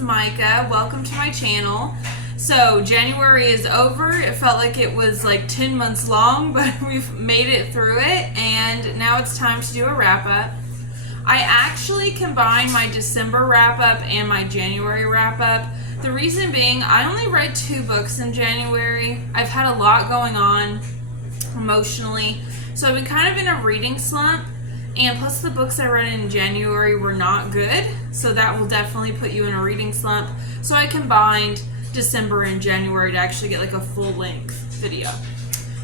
Micah. Welcome to my channel. So January is over. It felt like it was like 10 months long, but we've made it through it, and now it's time to do a wrap-up. I actually combined my December wrap-up and my January wrap-up. The reason being, I only read 2 books in January. I've had a lot going on emotionally, so I've been kind of in a reading slump. And plus the books I read in January were not good, so that will definitely put you in a reading slump. So I combined December and January to actually get like a full-length video.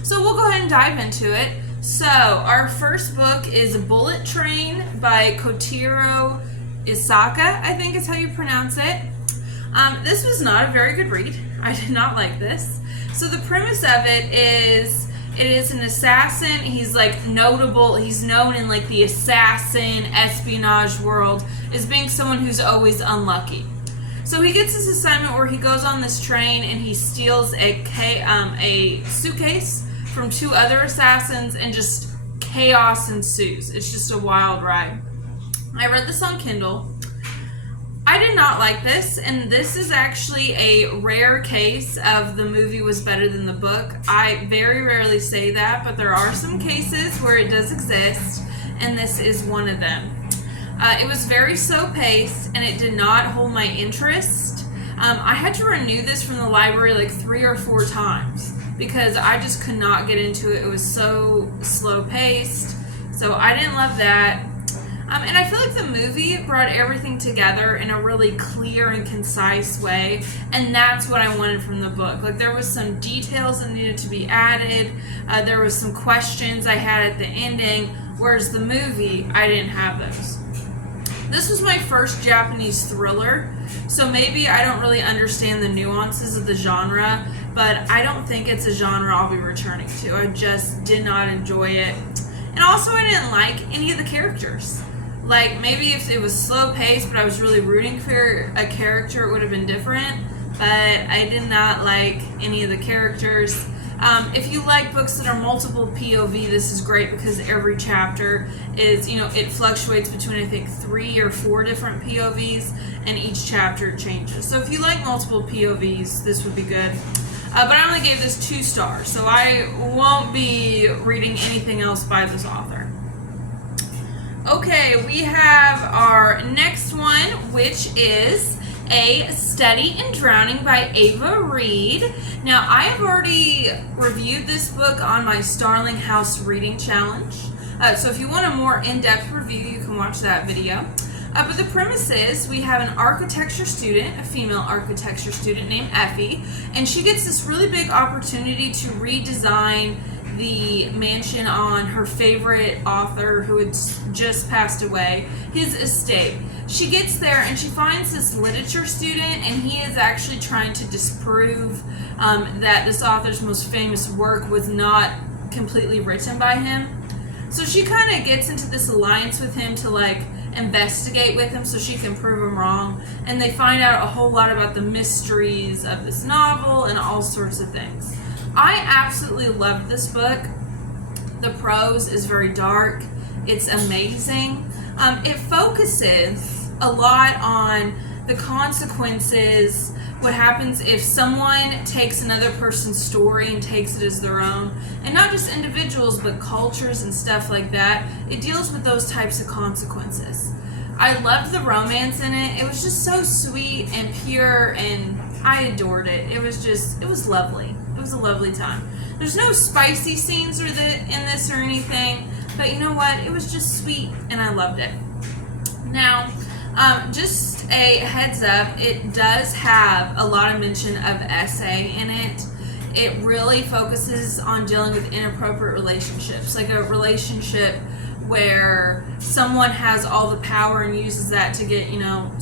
So we'll go ahead and dive into it. So our first book is Bullet Train by Kotaro Isaka, I think is how you pronounce it. This was not a very good read. I did not like this. So the premise of it is an assassin. He's like notable. He's known in like the assassin espionage world as being someone who's always unlucky. So he gets this assignment where he goes on this train and he steals a suitcase from 2 other assassins, and just chaos ensues. It's just a wild ride. I read this on Kindle. I did not like this, and this is actually a rare case of the movie was better than the book. I very rarely say that, but there are some cases where it does exist, and this is one of them. It was very slow-paced, and it did not hold my interest. I had to renew this from the library like 3 or 4 times because I just could not get into it. It was so slow-paced, so I didn't love that. And I feel like the movie brought everything together in a really clear and concise way, and that's what I wanted from the book. Like, there was some details that needed to be added, there was some questions I had at the ending, whereas the movie, I didn't have those. This was my first Japanese thriller, so maybe I don't really understand the nuances of the genre, but I don't think it's a genre I'll be returning to. I just did not enjoy it. And also, I didn't like any of the characters. Like, maybe if it was slow-paced, but I was really rooting for a character, it would have been different. But I did not like any of the characters. If you like books that are multiple POV, this is great because every chapter is, it fluctuates between, I think, 3 or 4 different POVs, and each chapter changes. So if you like multiple POVs, this would be good. But I only gave this 2 stars, so I won't be reading anything else by this author. Okay, we have our next one, which is A Study in Drowning by Ava Reid. Now, I have already reviewed this book on my Starling House Reading Challenge. So if you want a more in-depth review, you can watch that video. But the premise is we have an architecture student, a female architecture student named Effie, and she gets this really big opportunity to redesign the mansion on her favorite author who had just passed away, his estate. She gets there and she finds this literature student, and he is actually trying to disprove that this author's most famous work was not completely written by him. So she kind of gets into this alliance with him to like investigate with him so she can prove him wrong, and they find out a whole lot about the mysteries of this novel and all sorts of things. I absolutely loved this book. The prose is very dark. It's amazing. It focuses a lot on the consequences, what happens if someone takes another person's story and takes it as their own, and not just individuals but cultures and stuff like that. It deals with those types of consequences. I loved the romance in it. It was just so sweet and pure, and I adored it. It was lovely. It was a lovely time. There's no spicy scenes in this or anything, but you know what? It was just sweet, and I loved it. Now, just a heads up, it does have a lot of mention of essay in it. It really focuses on dealing with inappropriate relationships, like a relationship where someone has all the power and uses that to get,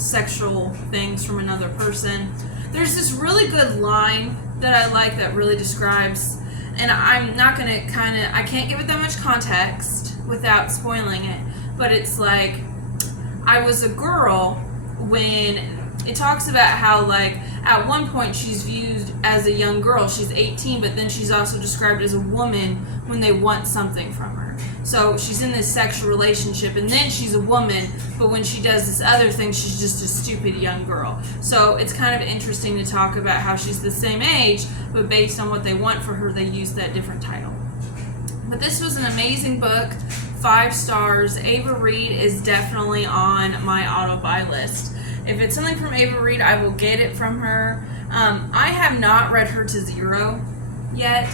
sexual things from another person. There's this really good line that I like that really describes, and I'm not going to I can't give it that much context without spoiling it, but it's like, I was a girl when it talks about how, like, at one point she's viewed as a young girl. She's 18, but then she's also described as a woman when they want something from her. So she's in this sexual relationship, and then she's a woman, but when she does this other thing, she's just a stupid young girl. So it's kind of interesting to talk about how she's the same age, but based on what they want for her, they use that different title. But this was an amazing book, 5 stars. Ava Reid is definitely on my auto-buy list. If it's something from Ava Reid, I will get it from her. I have not read her to zero yet,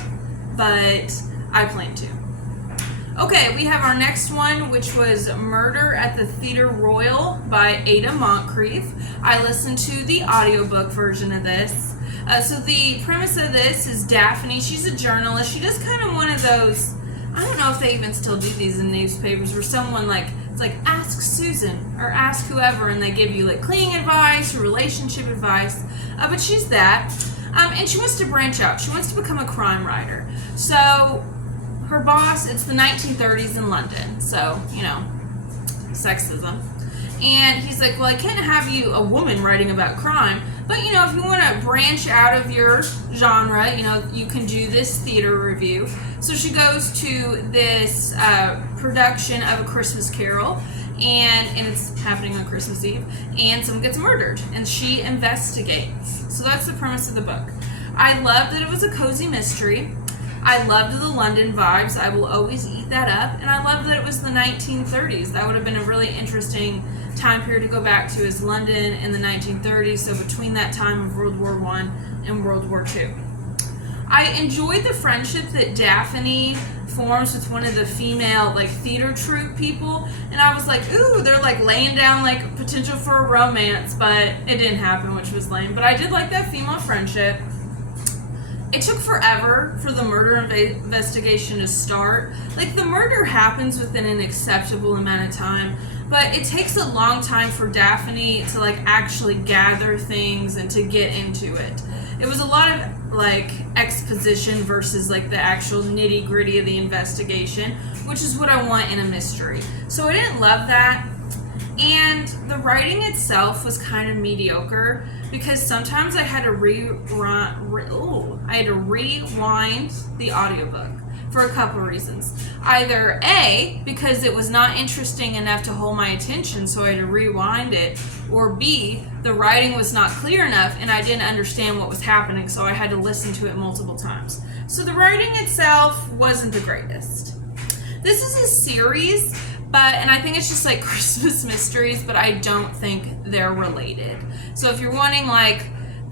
but I plan to. Okay, we have our next one, which was Murder at the Theatre Royal by Ada Montcrieff. I listened to the audiobook version of this. So the premise of this is Daphne. She's a journalist. She does kind of one of those, I don't know if they even still do these in newspapers, where someone it's like ask Susan or ask whoever, and they give you like cleaning advice or relationship advice. But she's that. And she wants to branch out. She wants to become a crime writer. So her boss, it's the 1930s in London, so, sexism. And he's like, well, I can't have you, a woman, writing about crime, but, if you want to branch out of your genre, you can do this theater review. So she goes to this production of A Christmas Carol, and it's happening on Christmas Eve, and someone gets murdered, and she investigates. So that's the premise of the book. I loved that it was a cozy mystery. I loved the London vibes. I will always eat that up. And I loved that it was the 1930s. That would have been a really interesting time period to go back to, is London in the 1930s. So between that time of World War I and World War II. I enjoyed the friendship that Daphne forms with one of the female theater troupe people. And I was like, ooh, they're laying down potential for a romance, but it didn't happen, which was lame. But I did like that female friendship. It took forever for the murder investigation to start. The murder happens within an acceptable amount of time, but it takes a long time for Daphne to actually gather things and to get into it. It was a lot of exposition versus the actual nitty gritty of the investigation, which is what I want in a mystery. So I didn't love that. And the writing itself was kind of mediocre, because sometimes I had to rewind the audiobook for a couple reasons. Either A, because it was not interesting enough to hold my attention, so I had to rewind it, or B, the writing was not clear enough and I didn't understand what was happening, so I had to listen to it multiple times. So the writing itself wasn't the greatest. This is a series, and I think it's just Christmas mysteries, but I don't think they're related. So if you're wanting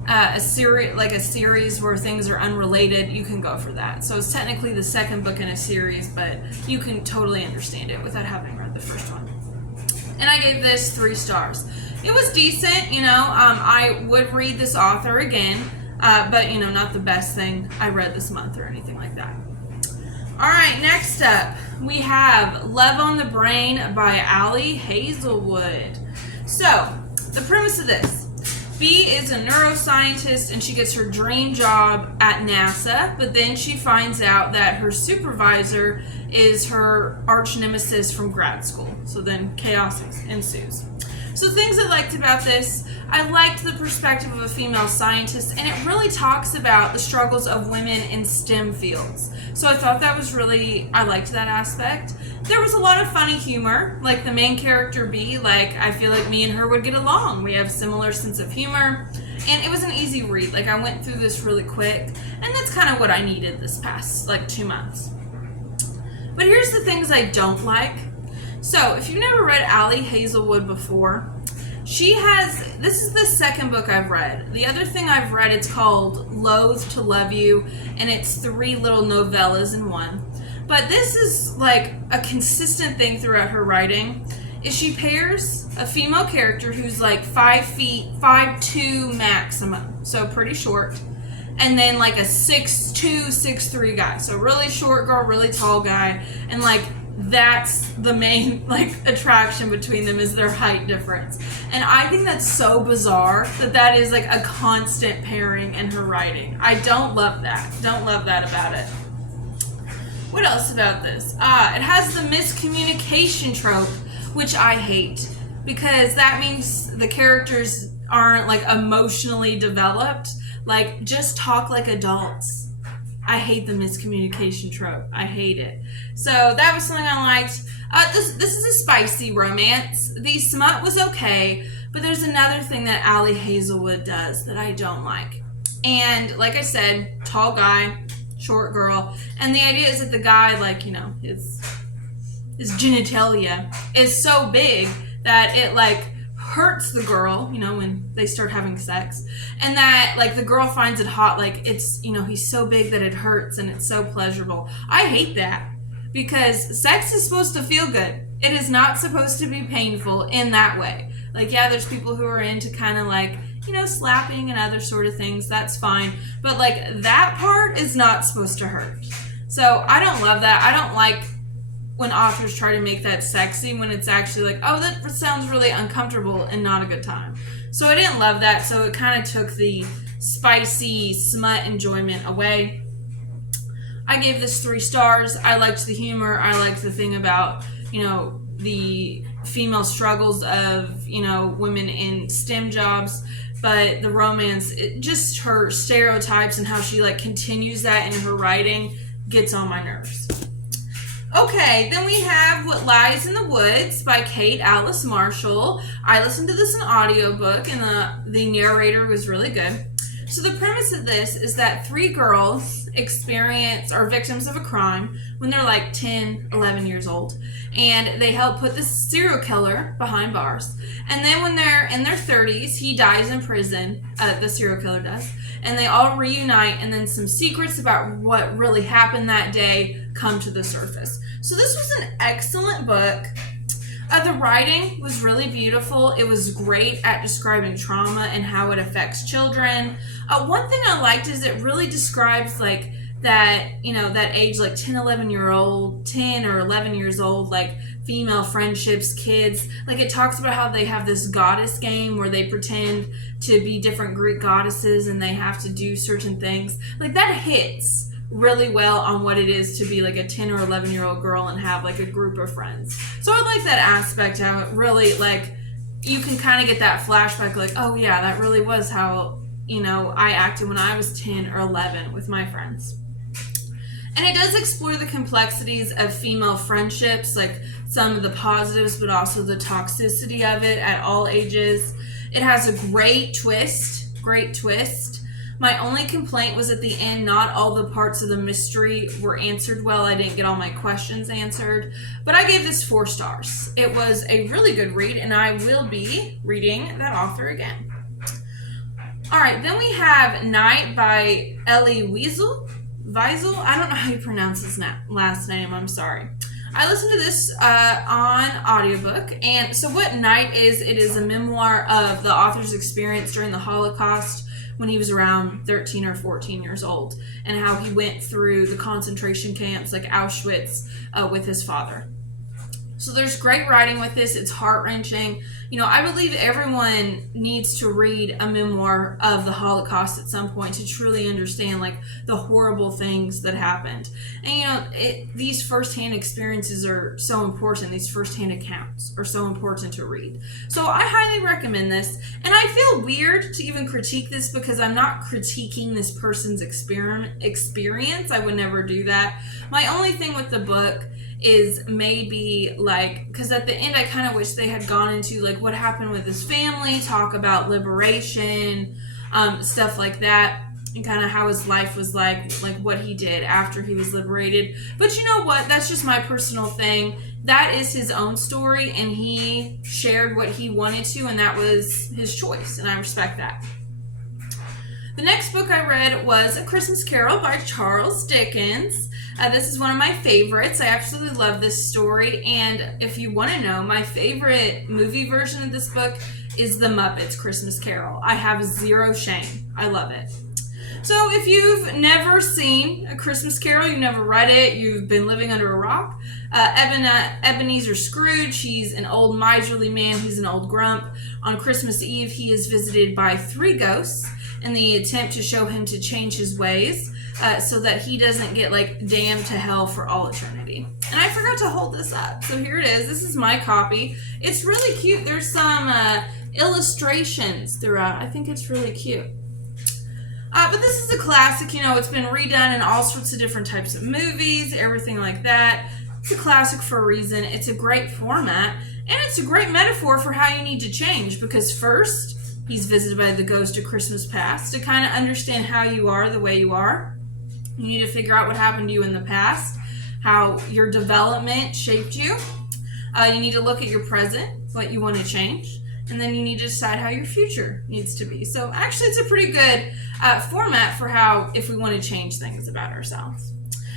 a series where things are unrelated, you can go for that. So it's technically the second book in a series, but you can totally understand it without having read the first one. And I gave this 3 stars. It was decent, I would read this author again, but not the best thing I read this month or anything like that. All right, next up, we have Love on the Brain by Elie Hazelwood. So, the premise of this. Bee is a neuroscientist and she gets her dream job at NASA, but then she finds out that her supervisor is her arch nemesis from grad school. So then chaos ensues. So things I liked about this, I liked the perspective of a female scientist, and it really talks about the struggles of women in STEM fields. So I thought that was I liked that aspect. There was a lot of funny humor, the main character Bee, I feel like me and her would get along. We have similar sense of humor, and it was an easy read. I went through this really quick, and that's kind of what I needed this past 2 months. But here's the things I don't like. So, if you've never read Elie Hazelwood before, this is the second book I've read. The other thing I've read, it's called Loathe to Love You, and it's 3 little novellas in one. But this is a consistent thing throughout her writing, is she pairs a female character who's 5 feet, 5'2" maximum, so pretty short, and then a 6'2", 6'3" guy. So really short girl, really tall guy, and that's the main attraction between them, is their height difference. And I think that's so bizarre that is a constant pairing in her writing. I don't love that. Don't love that about it. What else about this? It has the miscommunication trope, which I hate, because that means the characters aren't emotionally developed. Just talk like adults. I hate the miscommunication trope. I hate it. So that was something I liked. This is a spicy romance. The smut was okay, but there's another thing that Allie Hazelwood does that I don't like. And like I said, tall guy, short girl, and the idea is that the guy, like, you know, his genitalia is so big that it like hurts the girl, you know, when they start having sex, and that like the girl finds it hot, like it's, you know, he's so big that it hurts and it's so pleasurable. I hate that, because sex is supposed to feel good. It is not supposed to be painful in that way. Like, yeah, there's people who are into kind of like, you know, slapping and other sort of things. That's fine. But like that part is not supposed to hurt. So I don't love that. I don't like when authors try to make that sexy when it's actually like, oh, that sounds really uncomfortable and not a good time. So I didn't love that. So it kind of took the spicy smut enjoyment away. I gave this 3 stars. I liked the humor. I liked the thing about, you know, the female struggles of, you know, women in STEM jobs. But the romance, just her stereotypes and how she like continues that in her writing gets on my nerves. Okay, then we have What Lies in the Woods by Kate Alice Marshall. I listened to this in audiobook, and the narrator was really good. So the premise of this is that 3 girls are victims of a crime when they're like 10, 11 years old. And they help put this serial killer behind bars. And then when they're in their 30s, he dies in prison, the serial killer does. And they all reunite, and then some secrets about what really happened that day come to the surface. So this was an excellent book. The writing was really beautiful. It was great at describing trauma and how it affects children. One thing I liked is it really describes like that, you know, that age, like 10 or 11 years old, like female friendships, kids. Like it talks about how they have this goddess game where they pretend to be different Greek goddesses and they have to do certain things. Like that hits really well on what it is to be like a 10 or 11-year-old girl and have like a group of friends. So I like that aspect, how it really like you can kind of get that flashback like, oh yeah, that really was how, you know, I acted when I was 10 or 11 with my friends. And it does explore the complexities of female friendships, like some of the positives but also the toxicity of it at all ages. It has a great twist. My only complaint was at the end, not all the parts of the mystery were answered well. I didn't get all my questions answered, but I gave this 4 stars. It was a really good read, and I will be reading that author again. All right, then we have Night by Elie Wiesel. I don't know how you pronounce his last name. I'm sorry. I listened to this on audiobook, and so what Night is, it is a memoir of the author's experience during the Holocaust when he was around 13 or 14 years old, and how he went through the concentration camps like Auschwitz with his father. So there's great writing with this. It's heart-wrenching. You know, I believe everyone needs to read a memoir of the Holocaust at some point to truly understand like the horrible things that happened. And you know, these firsthand experiences are so important. These firsthand accounts are so important to read. So I highly recommend this. And I feel weird to even critique this because I'm not critiquing this person's experience. I would never do that. My only thing with the book is maybe like, because at the end I kind of wish they had gone into like what happened with his family, talk about liberation, stuff like that, and kind of how his life was like what he did after he was liberated. But you know what, that's just my personal thing. That is his own story, and he shared what he wanted to, and that was his choice, and I respect that. The next book I read was A Christmas Carol by Charles Dickens. This is one of my favorites. I absolutely love this story, and if you want to know, my favorite movie version of this book is The Muppets Christmas Carol. I have zero shame. I love it. So if you've never seen A Christmas Carol, you've never read it, you've been living under a rock, Ebenezer Scrooge, he's an old miserly man, he's an old grump. On Christmas Eve, he is visited by 3 ghosts in the attempt to show him to change his ways so that he doesn't get like damned to hell for all eternity. And I forgot to hold this up, so here it is. This is my copy. It's really cute. There's some illustrations throughout. I think it's really cute. But this is a classic, it's been redone in all sorts of different types of movies, everything like that. It's a classic for a reason. It's a great format, and it's a great metaphor for how you need to change, because first, he's visited by the ghost of Christmas past to kind of understand how you are the way you are. You need to figure out what happened to you in the past, how your development shaped you. You need to look at your present, what you want to change, and then you need to decide how your future needs to be. So actually, it's a pretty good format for how, if we want to change things about ourselves.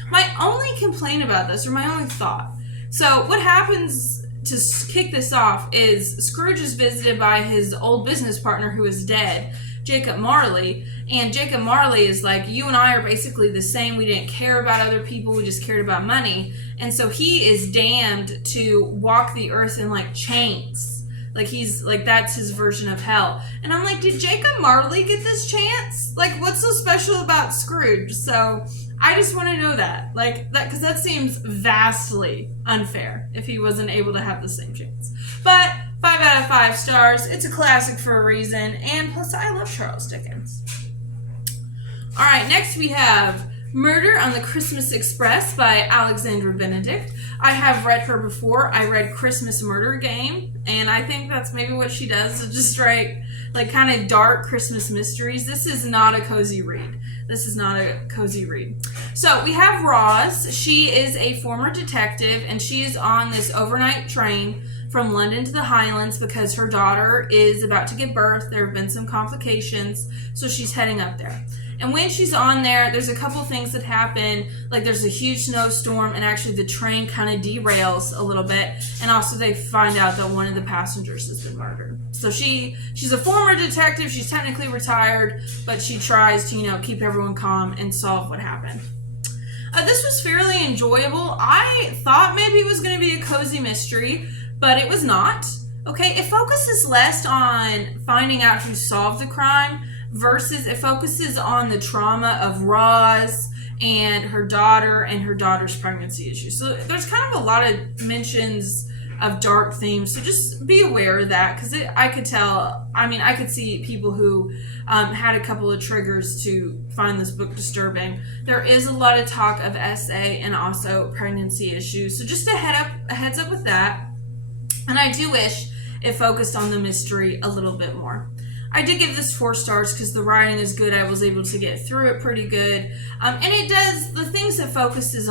My only complaint about this, or my only thought, so what happens to kick this off is Scrooge is visited by his old business partner who is dead, Jacob Marley, and Jacob Marley is like, you and I are basically the same. We didn't care about other people. We just cared about money. And so he is damned to walk the earth in like chains. Like he's like, that's his version of hell. And I'm like, did Jacob Marley get this chance? Like, what's so special about Scrooge? So I just want to know that, like that, because that seems vastly unfair if he wasn't able to have the same chance. But 5 out of 5 stars. It's a classic for a reason, and plus I love Charles Dickens. All right, next we have Murder on the Christmas Express by Alexandra Benedict. I have read her before. I read Christmas Murder Game, and I think that's maybe what she does, is just write like kind of dark Christmas mysteries. This is not a cozy read. So we have Roz. She is a former detective, and she is on this overnight train from London to the Highlands because her daughter is about to give birth. There have been some complications, so she's heading up there. And when she's on there, there's a couple things that happen. Like there's a huge snowstorm, and actually the train kind of derails a little bit. And also they find out that one of the passengers has been murdered. So she's a former detective. She's technically retired, but she tries to, keep everyone calm and solve what happened. This was fairly enjoyable. I thought maybe it was going to be a cozy mystery, but it was not. Okay, it focuses less on finding out who solved the crime versus it focuses on the trauma of Roz and her daughter and her daughter's pregnancy issues. So there's kind of a lot of mentions of dark themes. So just be aware of that, because I could tell, I could see people who had a couple of triggers to find this book disturbing. There is a lot of talk of SA and also pregnancy issues. So just a heads up with that. And I do wish it focused on the mystery a little bit more. I did give this 4 stars because the writing is good. I was able to get through it pretty good. And it does, the things it focuses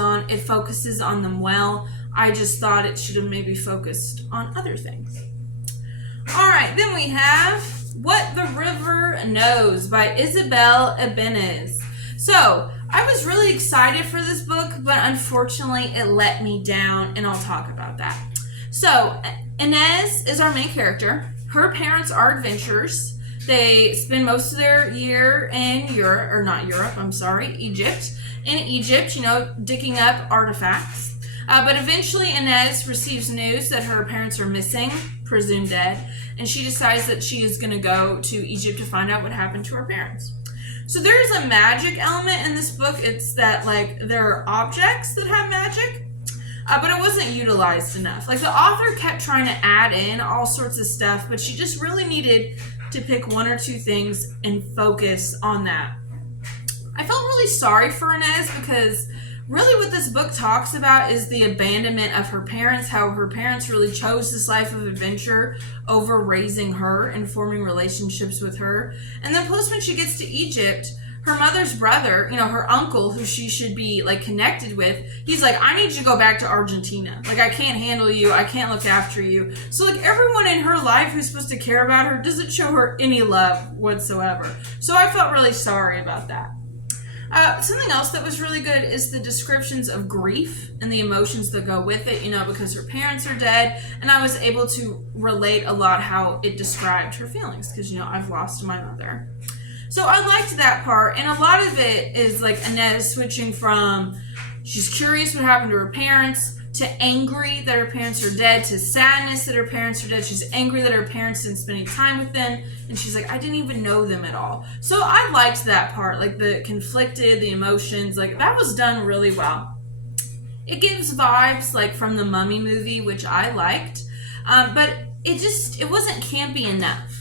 on them well. I just thought it should have maybe focused on other things. All right, then we have What the River Knows by Isabel Ibanez. So I was really excited for this book, but unfortunately it let me down, and I'll talk about that. So Inez is our main character. Her parents are adventurers. They spend most of their year in Egypt. In Egypt, digging up artifacts. But eventually Inez receives news that her parents are missing, presumed dead, and she decides that she is going to go to Egypt to find out what happened to her parents. So there's a magic element in this book. It's that, there are objects that have magic, but it wasn't utilized enough. The author kept trying to add in all sorts of stuff, but she just really needed to pick 1 or 2 things and focus on that. I felt really sorry for Inez because really what this book talks about is the abandonment of her parents, how her parents really chose this life of adventure over raising her and forming relationships with her. And then plus when she gets to Egypt, her mother's brother, her uncle, who she should be connected with, he's like, I need you to go back to Argentina. I can't handle you. I can't look after you. So everyone in her life who's supposed to care about her doesn't show her any love whatsoever. So I felt really sorry about that. Something else that was really good is the descriptions of grief and the emotions that go with it, because her parents are dead, and I was able to relate a lot how it described her feelings, because, I've lost my mother. So I liked that part, and a lot of it is Inez switching from she's curious what happened to her parents to angry that her parents are dead, to sadness that her parents are dead. She's angry that her parents didn't spend any time with them, and she's like, I didn't even know them at all. So I liked that part, the conflicted, the emotions, that was done really well. It gives vibes from the Mummy movie, which I liked, but it wasn't campy enough.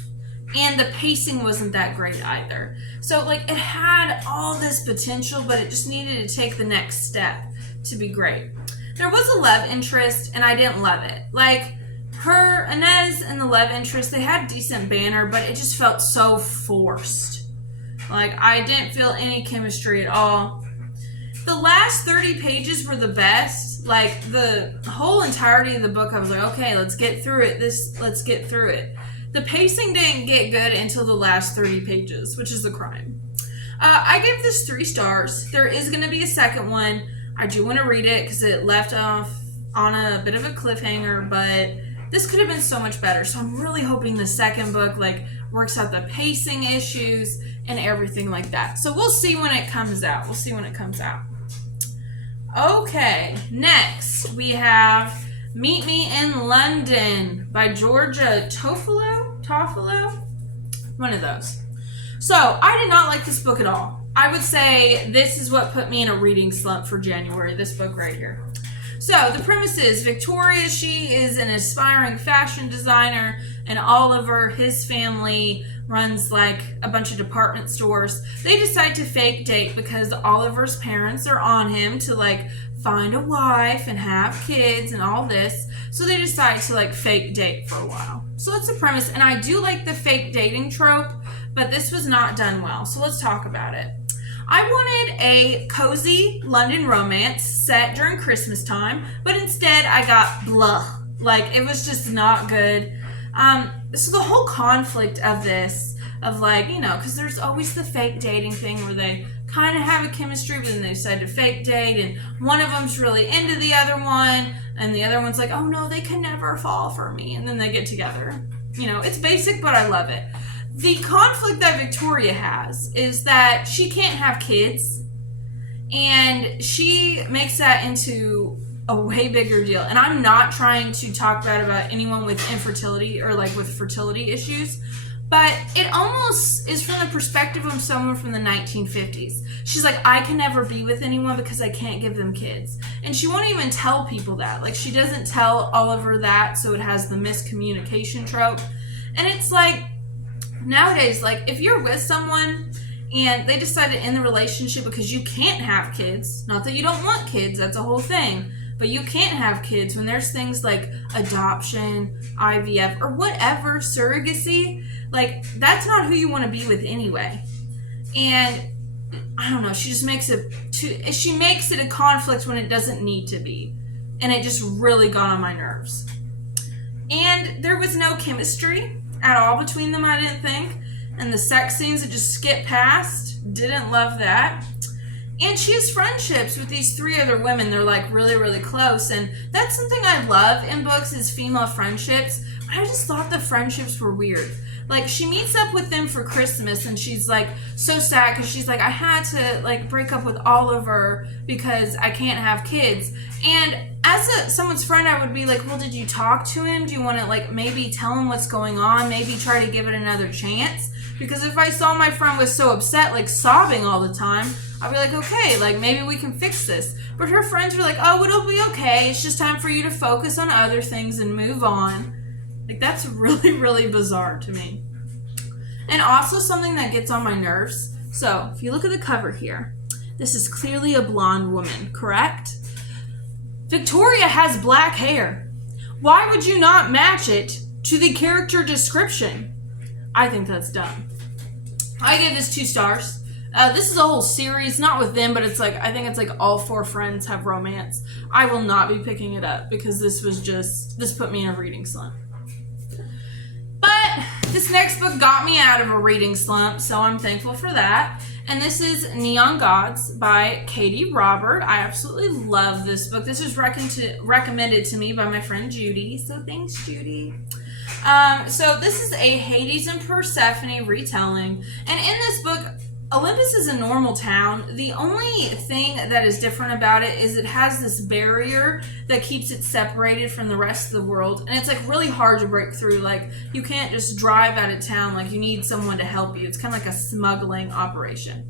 And the pacing wasn't that great either. So, like, it had all this potential, but it just needed to take the next step to be great. There was a love interest, and I didn't love it. Like, Inez and the love interest, they had decent banter, but it just felt so forced. Like, I didn't feel any chemistry at all. The last 30 pages were the best. Like, the whole entirety of the book, I was like, okay, let's get through it. Let's get through it. The pacing didn't get good until the last 30 pages, which is a crime. I give this 3 stars. There is going to be a second one. I do want to read it because it left off on a bit of a cliffhanger, but this could have been so much better. So I'm really hoping the second book, like, works out the pacing issues and everything like that. So we'll see when it comes out. Okay, next we have Meet Me in London by Georgia Toffolo? One of those. So, I did not like this book at all. I would say this is what put me in a reading slump for January, this book right here. So, the premise is Victoria, she is an aspiring fashion designer, and Oliver, his family, runs like a bunch of department stores. They decide to fake date because Oliver's parents are on him to like find a wife and have kids and all this. So they decide to like fake date for a while. So that's the premise. And I do like the fake dating trope, but this was not done well. So let's talk about it. I wanted a cozy London romance set during Christmas time, but instead I got blah. Like, it was just not good. So the whole conflict of this, of like, you know, because there's always the fake dating thing where they kind of have a chemistry, but then they decide to fake date, and one of them's really into the other one, and the other one's like, oh no, they can never fall for me, and then they get together. You know, it's basic, but I love it. The conflict that Victoria has is that she can't have kids, and she makes that into a way bigger deal. And I'm not trying to talk bad about anyone with infertility or like with fertility issues, but it almost is from the perspective of someone from the 1950s. She's like, I can never be with anyone because I can't give them kids. And she won't even tell people that. Like, she doesn't tell Oliver that, so it has the miscommunication trope. And it's like, nowadays, like, if you're with someone and they decide to end the relationship because you can't have kids, not that you don't want kids, that's a whole thing, but you can't have kids when there's things like adoption, IVF, or whatever, surrogacy, like, that's not who you want to be with anyway. And I don't know, she just makes it a conflict when it doesn't need to be. And it just really got on my nerves. And there was no chemistry at all between them, I didn't think. And the sex scenes that just skip past, didn't love that. And she has friendships with these 3 other women. They're like really, really close. And that's something I love in books, is female friendships. But I just thought the friendships were weird. Like, she meets up with them for Christmas and she's like so sad because she's like, I had to like break up with Oliver because I can't have kids. And as someone's friend, I would be like, well, did you talk to him? Do you want to like maybe tell him what's going on? Maybe try to give it another chance? Because if I saw my friend was so upset, like sobbing all the time, I'd be like, okay, like maybe we can fix this. But her friends were like, oh, it'll be okay. It's just time for you to focus on other things and move on. Like, that's really, really bizarre to me. And also something that gets on my nerves. So, if you look at the cover here, this is clearly a blonde woman, correct? Victoria has black hair. Why would you not match it to the character description? I think that's dumb. I give this 2 stars. This is a whole series, not with them, but it's like, I think it's like all 4 friends have romance. I will not be picking it up because this put me in a reading slump. But this next book got me out of a reading slump, so I'm thankful for that. And this is Neon Gods by Katee Robert. I absolutely love this book. This was recommended to me by my friend Judy, so thanks, Judy. So this is a Hades and Persephone retelling. And in this book, Olympus is a normal town. The only thing that is different about it is it has this barrier that keeps it separated from the rest of the world. And it's like really hard to break through. Like, you can't just drive out of town. Like, you need someone to help you. It's kind of like a smuggling operation.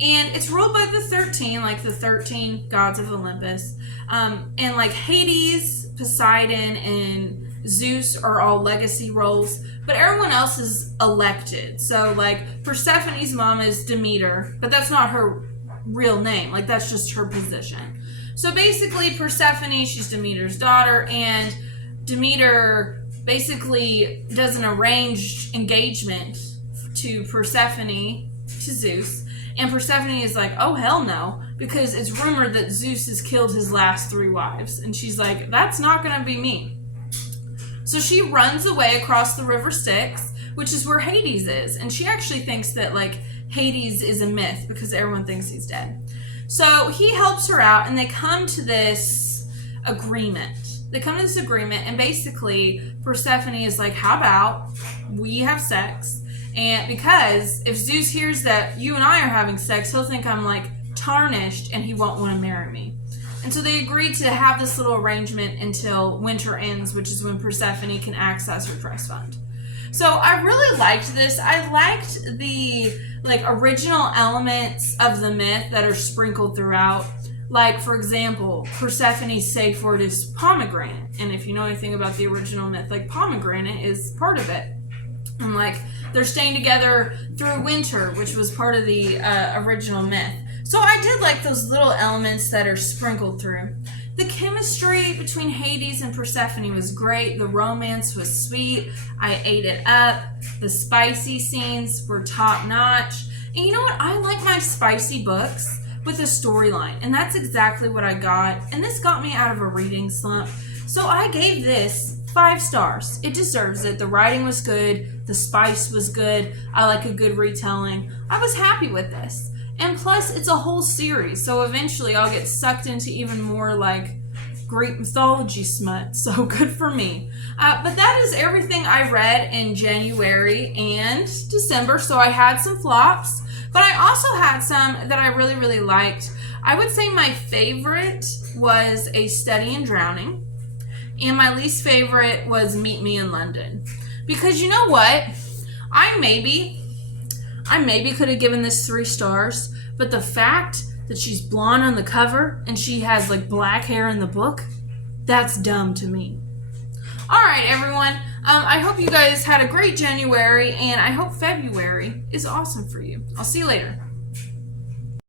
And it's ruled by the 13, like the 13 gods of Olympus. And like Hades, Poseidon, and Zeus are all legacy roles, but everyone else is elected. So, like, Persephone's mom is Demeter, but that's not her real name. Like, that's just her position. So, basically, Persephone, she's Demeter's daughter, and Demeter basically does an arranged engagement to Persephone, to Zeus, and Persephone is like, oh, hell no, because it's rumored that Zeus has killed his last 3 wives. And she's like, that's not going to be me. So she runs away across the river Styx, which is where Hades is. And she actually thinks that, like, Hades is a myth because everyone thinks he's dead. So he helps her out, and they come to this agreement. And basically Persephone is like, how about we have sex? And because if Zeus hears that you and I are having sex, he'll think I'm, like, tarnished, and he won't want to marry me. And so they agreed to have this little arrangement until winter ends, which is when Persephone can access her trust fund. So I really liked this. I liked the, like, original elements of the myth that are sprinkled throughout. Like, for example, Persephone's safe word is pomegranate. And if you know anything about the original myth, like, pomegranate is part of it. And, like, they're staying together through winter, which was part of the original myth. So I did like those little elements that are sprinkled through. The chemistry between Hades and Persephone was great. The romance was sweet. I ate it up. The spicy scenes were top notch. And you know what? I like my spicy books with a storyline. And that's exactly what I got. And this got me out of a reading slump. So I gave this 5 stars. It deserves it. The writing was good. The spice was good. I like a good retelling. I was happy with this. And plus, it's a whole series, so eventually I'll get sucked into even more, like, Greek mythology smut, so good for me. But that is everything I read in January and December, so I had some flops, but I also had some that I really, really liked. I would say my favorite was A Study in Drowning, and my least favorite was Meet Me in London. Because you know what? I maybe could have given this 3 stars, but the fact that she's blonde on the cover and she has, like, black hair in the book, that's dumb to me. All right, everyone. I hope you guys had a great January, and I hope February is awesome for you. I'll see you later.